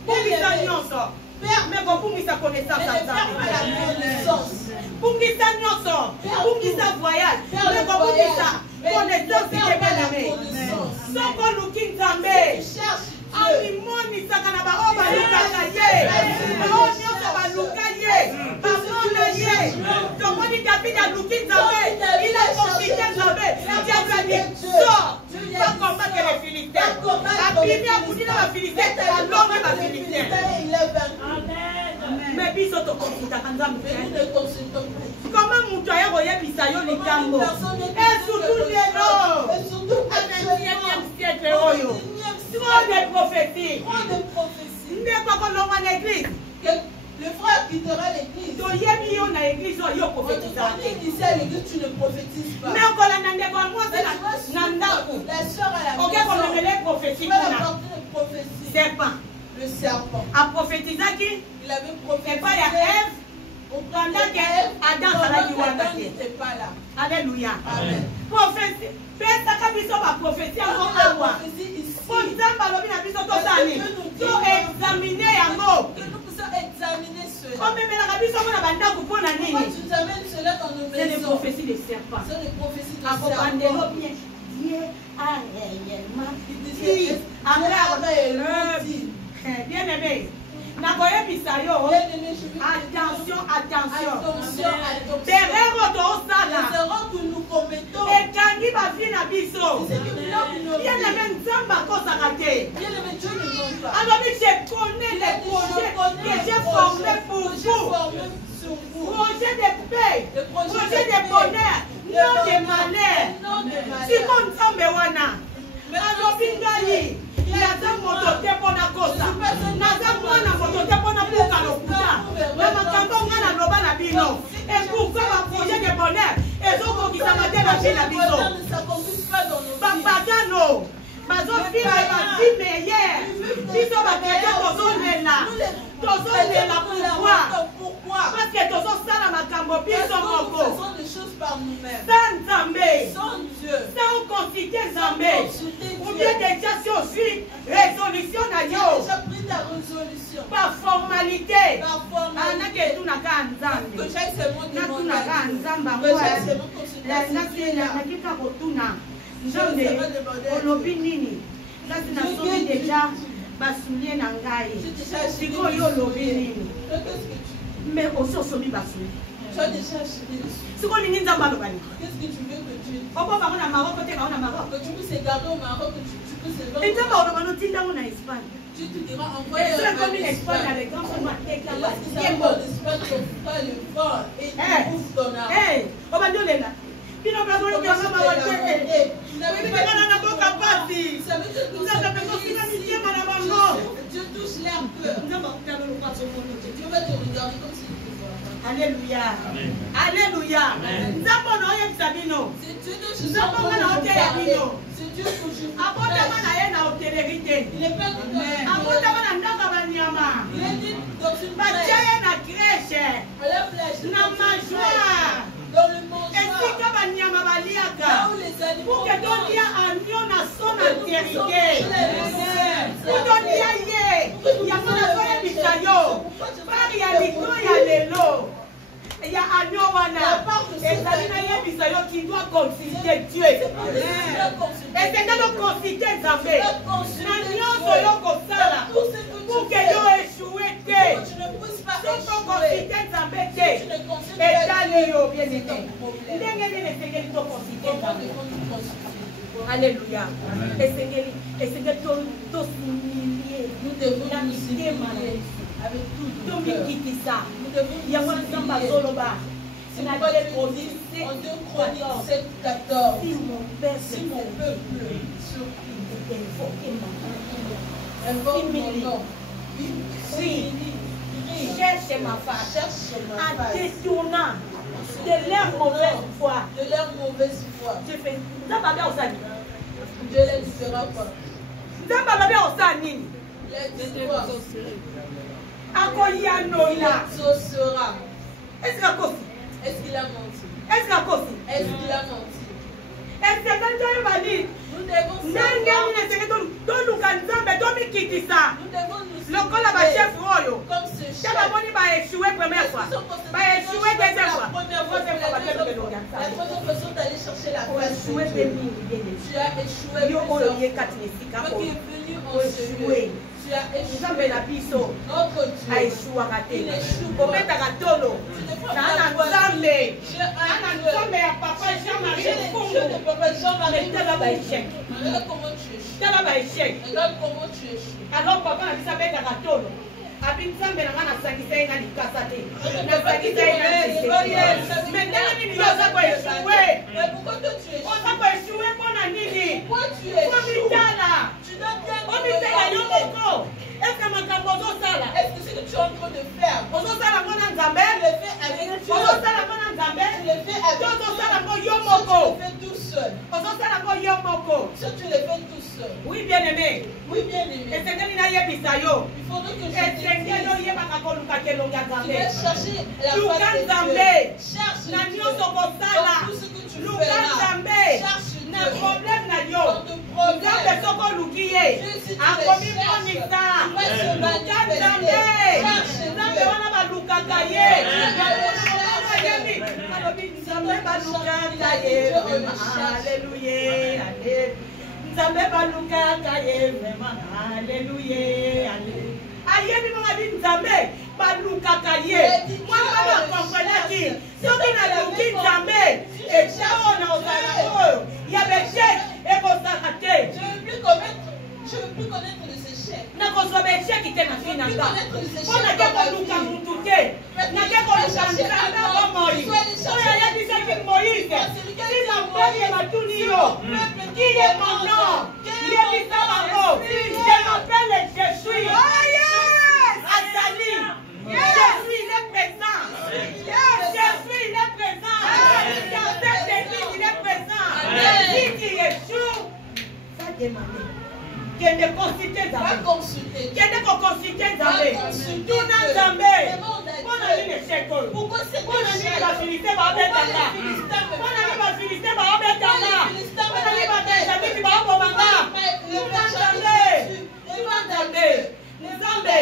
bungisa nyonso mais bobungisa connaissance ya Nzambe bungisa nyonso bungisa voyage mais bobungisa connaissance ya bien aimé soko luki Nzambe amimonisaka na baoyo balukaka ye baoyo nyonso baluka ye bamona ye tomoni David aluki Nzambe il a consulté Nzambe Dieu lui a dit sors va combattre les Philistins abimi akudi na baphilistins alonge baphilistins mais biso tokonsultaka Nzambe comment mutu aya koyebisa yo likambo esurtout lelo a 21e siècle oyo trop de prophéties ndeko kolongwa na église le frère quittera l'église. toyebi yo na église yo prophétisa. Ici à l'église, tu ne prophétises pas. Mais on a ndeko moi c'est na ndako. La sœur à la maison. OK comme le prophétique Tu vas apporter une prophétie. serpent. Le serpent. A prophétisaki. Il avait prophétisé. Et pas ya Ève. Pendant que Adam salaki wana te. n'était pas là. Alléluia. Amen. Prophétie. Pesaka biso ba prophétie yango awa. Po nzamba lobi na biso tosali. To examiner yango. Que nous puissions examiner cela. O memelaka biso mona bandako mpona Pourquoi nini? tu nous amènes cela dans nos C'est des maisons? prophéties de serpents. Ce sont des prophéties de Akobandelo serpents. bien. Dieu a réellement Il dit. disait, Après, dit. bien aimé. Nakoyebisa yo. Bien-aimé, je veux Attention, attention. attention. Terero Les tosala. erreurs que nous commettons. Ekangi bafi na biso. C'est ce qui bloque nos Bien vies. aimé nzamba akosaka te. Bien-aimé, Dieu ne ment pas. Alobi je connais les projets que j'ai formés pour vous. Projet de paix, projet de bonheur, non de malheur. Siko nzambe wana. Alobi ngai. Naza moto te mpona kosa. Naza mwana moto te mpona buka lokuta. Na makambo nga na loba na bino. Et pourquoi ma projet de bonheur ezokokisama te na vie na biso. Bapagano bazofile basi meilleur. Biso bakretia tozolela pourquoi? Parce que tozosala makambo biso moko. Sans Nzambe, sans consulter Nzambe. Ou bien déjà si on suit résolution na yo. Par formalité. Anake tunaka Nzambe. Natunaka Nzamba mwa. Nakika kotuna. Nzambe olobi nini? Kasi nasomi déjà basulie na ngai. Sikoyo olobi nini? Mais aussi osomi basulie. Sikoyo nini Nzambe aloba nini? Opo bango na Maroc te bango na Maroc. Que tu puisses égarer au Maroc, que tu puisses égarer. Et Nzambe oloba no tinda ngo na Espagne. Tu te diras Et envoyer c'est comme une Espagne avec grand frère Mateka. Lorsqu'ils arrivent en Espagne, ils n'ont pas le vent et ils ouvrent ton âme. Eh, oba ndolela. Bino ba bolo ke sama wa te. Bino kana na boka pati. Ça veut dire que Nzambe pe ko sina mitiema na bango. Dieu touche leur cœur. Nzambe kutana lo kwa somo te. Dieu va te regarder comme si tu te vois. Alléluia. Alléluia. Nzambe no yebisa bino. C'est Dieu dont je suis Nzambe nga na hotel ya bino. C'est Dieu que je vous Abotama na ye na hotellerie te. Il est pas content. Abotama na ndaka banyama. Il est dit dans une Batia plage. ye na crèche. À la plage. Na mangeoire. Dans le mangeoire. Esika banyama Là baliaka. où les animaux. Pour que tolia agneau na son altérité. Pour tolia ye. Yango na so yebisa yo. Pari ya liko ya lelo. Ya agneau wana. Ezali na yebisa yo qui doit consulter Dieu. Et c'est dans le consulter Nzambe. Na nyonso yo kosala. Pour que yo échoué te. Tu ne pousses pas Soko échouer. consulter Nzambe te. Etali yo bien aimé. Ndenge nini esengeli to consulter Nzambe. Alléluia. Esengeli to s'humilier. Nous devons nous humilier avec tout notre cœur. Tomikitisa. Nous devons Yango nous Nzambe humilier. azoloba. C'est Na pourquoi Dieu Chroniques dit en 2 Chroniques 7:14. 7:14. Si mon peuple Si mon peuple invoque invoque mon nom, Oui. Cherche ma face. cherche ma En face détournant de leur mauvaise foi. de leur mauvaise foi, Je fais. Nzambe abe osani. Dieu les dira quoi? Nzambe abe osani. Les dira. Akoyanola. Il exaucera. Est-ce que kosi? Est-ce qu'il a menti? Est-ce que kosi? Est-ce qu'il a menti? Est-ce que nzambe bali? Nous devons Ndenge savoir. nini esenge toluka Nzambe tomikitisa. Nous devons nous Lokola bachef oyo. comme ce chef. Tala boni ba échoué première fois. Ba échoué deuxième fois. La Troisième fois ba troisième telu façon d'aller chercher la Pour face échouer de de Dieu. mini. Tu as échoué Yo oyo plusieurs ye fois. kati nesika Toi qui oyo. es venu en Pour ce échouer. lieu, tu as Nzambe échoué. na biso Notre Dieu, aeshuwaka te. il échoue. Obetaka tolo. Na Nzambe. J'ai Na un Dieu. Nzambe ya papa Jean-Marie J'ai les Mfungu. dieux de papa Jean-Marie. Tala ba échec. Regarde comment tu échoues. Tala ba échec. Regarde comment tu échoues. Alors papa na biso abetaka tolo. Abi Nzambe na nga nasangisa ye na likasa te. Nasangisa ye na lisese. Mais ndenge nini yo oza koeshuwe? Mais pourquoi toi tu échoues? Oza koeshuwe mpona nini? Pourquoi tu échoues? Omitala. Tu dois bien te Omitala yo regarder. moko. Est-ce que makambo ozosala? Est-ce que ce que tu es en train de faire, Ozosala ngo na Nzambe? tu le fais à le fais avec Dieu, soit tu le fais tout seul. Soit tu le fais tout seul. Oui, bien-aimé. Oui, bien-aimé. Et c'est qu'il y a des bisayo. Il faudrait que je Et c'est qu'il y a des tu vas chercher la face de Dieu. Cherche Dieu. Dans tout ce que tu feras. Cherche Dieu. Dans ton problème. Dieu, si tu le cherches, il va se manifester. Cherche Alléluia. Nzambe baluka kaye vraiment alléluia. Ayebi mama bi Nzambe baluka kaye. Moi ba comprendre qui soki na luki Nzambe et chao na ozala oyo ya bechek e kozala te. Je veux plus connaître de ces chèques. Na kozobe chek te na fina nga. Pona ke baluka mutu te. Na ke baluka Nzambe ba moi. Oya ya bisaki Moïse. Si la peuple va tout dire. Qui est mon nom? Je m'appelle Jésus. Azali. Jésus, il est présent. Jésus, il est présent. Dans cette église, il est présent. Si tu échoues, va demander. Qu'il ne consulte Zambé. Qu'il ne consulte Zambé. Tout n'a Zambé. On a eu des chèques. Pourquoi c'est on a mis la Philistine par Abedala. On a mis la Philistine par Abedala. On a mis la Benjamin par Abomanga. Nous Zambé. Zambé.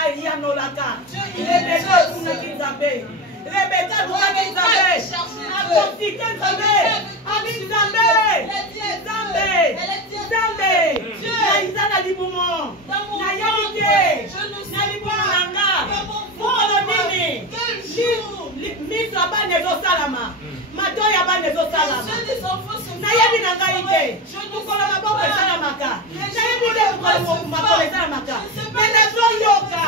Aïe Nolaka. Rebecca Kounaki Zambé. Rebecca Kounaki Zambé. Akontique Zambé. Ami Zambé. Zambé. Zambé. Naïza na liboumon. Naïabité. Naliboumanga. Mokolonini. Mise là-bas nezo salama. Matoya ba nezo salama. Nayebi na ngai te. Mokolo maboko esalamaka. Nayebi te mokolo esalamaka. Mais nazoyoka.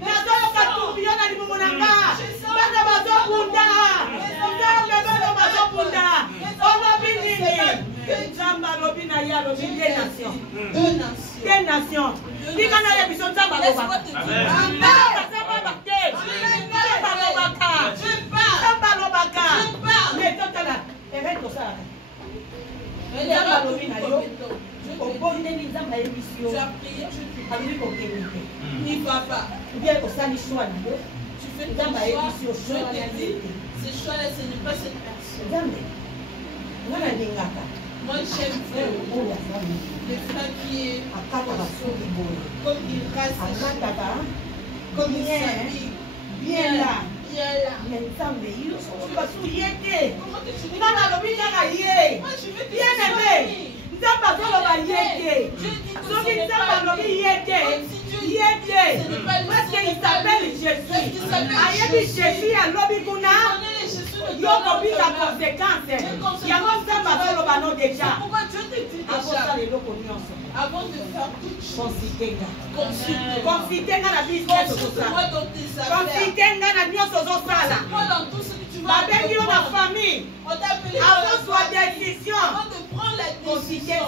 Nazoyoka tourbillon na libumu na nga. Bana bazobunda. Nzambe bana bazobunda. Olobi nini? Nzambe alobi na ye alobi des nations. Des nations. Likana ya biso nzambe alobaka. N'y va pas. Tu fais ton choix. Ce choix-là, ce n'est pas cette personne. Moi, j'aime faire le frère qui est comme il reste, comme il s'habille. Bien là. Mais Nzambe, il faut pas souiller. Non, non, bien aimé. Nzambe azoloba yeke. Soki Nzambe alobi yeke. Yeke. Parce qu'il s'appelle Jésus. Ayebi Jésus alobi kuna. Yoko bisa conséquence. Yango Nzambe azoloba no déjà. Pourquoi Dieu te dit déjà avant de faire toute chose, consultenga na business consulte-moi dans tes affaires. Consultenga na nyonso ozosala. Consulte-moi dans tout ce que tu vas babengi yo na famille. On t'a appelé avant soi décision. Avant de prendre la décision.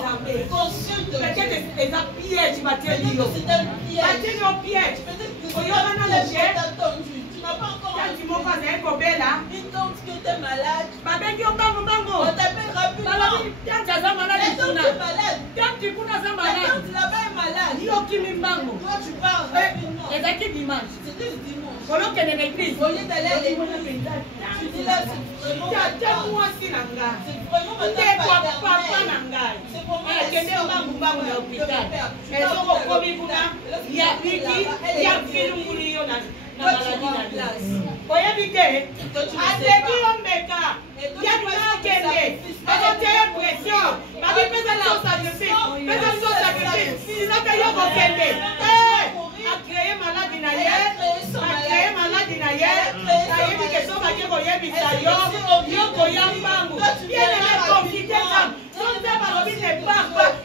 Consulte Dieu. Peut-être c'est un piège, Mathieu. C'est un piège. Mathieu, un piège. Peut-être que c'est attendu. Tu n'as pas encore quand tu m'as pas un cobé là. Une tante que tu es malade. Babengi yo bango bango. On t'appelle rapidement. Quand tu es malade, tu es malade. Quand tu es malade. La tante là-bas est malade. Yo qui m'imbango. Toi tu pars rapidement. Et c'est qui dimanche? C'était le dimanche. Au lieu qu'elle est l'église. Au lieu d'aller à l'église. Tu dis là c'est vraiment. C'est vraiment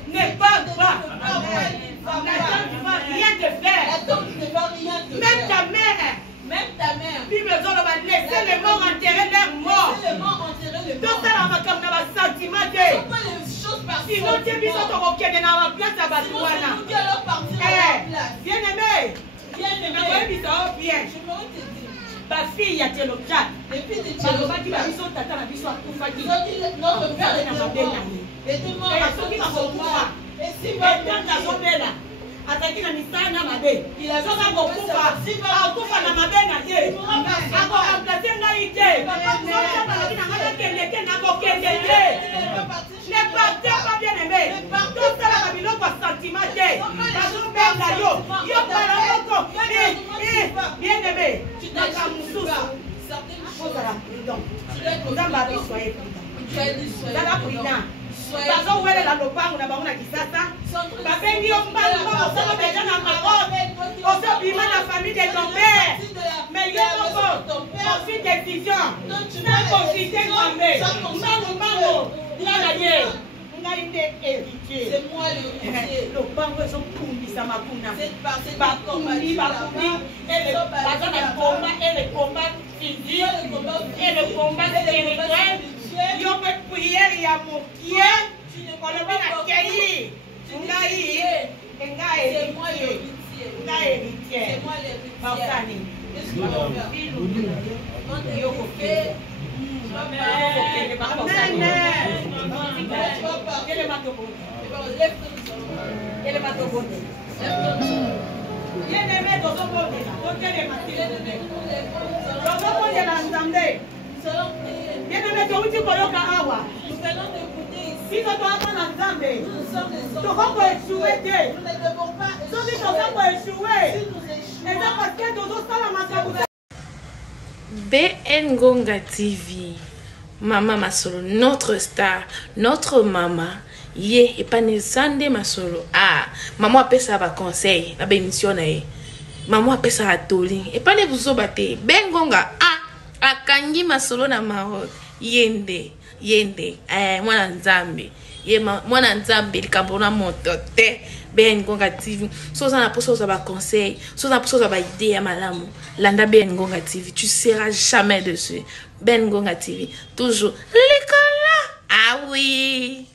ne parle pas. Rien de faire. Même ta mère. Bible laissez les morts enterrer leurs morts. Donc ça la macam na ba sentiment de. Sinon tu bis auto okende na ba place à Batouana. Bien aimé. Bien aimé. Bien. Ma fille a été le chat. balobaki babiso tata na biso akufaki notre père na mabela était mort à soki nakokufa etanga azobela ataki na misala na mabe soki akokufa na mabe na ye akoremplace ngai te soki balaki na ngai nakende te nakokende te ne partez pas bien aimé tosalaka biloko ya sentiment te bazobenga yo pala moko bien aimé naka mosusu ozala prudent nzambe abiso ye prudent zala prudent bazowelela lopango na bango na kisasa babengi yo mbango osala deja na marobe ozobima na famille de ton père mais yo moko confie décision na confite nzambe mbango ngana ye ngai nde héritier lopango ezokumbisama kuna bakundi baza na combat et le combat physique et le combat spirituel yo pe prière ya mokie kolobi na kei ngai héritier baosani yo kokende BN Ngonga TV, Mama Masolo, notre star, notre maman. Ye et pas ne sande Masolo. Ah, maman appelle ça va conseil, la bénédiction nae. Maman appelle ça à toli. Et pas ne vous obate. BN Ngonga, ah, akangi Masolo na Maroc. Yende, mwana nzambe. Ye mwana nzambe likabona motote. BN Ngonga TV. Soza na poso za ba conseil, soza na poso za ba idée ya malamu. Landa BN Ngonga TV, tu seras jamais dessus. BN Ngonga TV, toujours l'école là. Ah oui.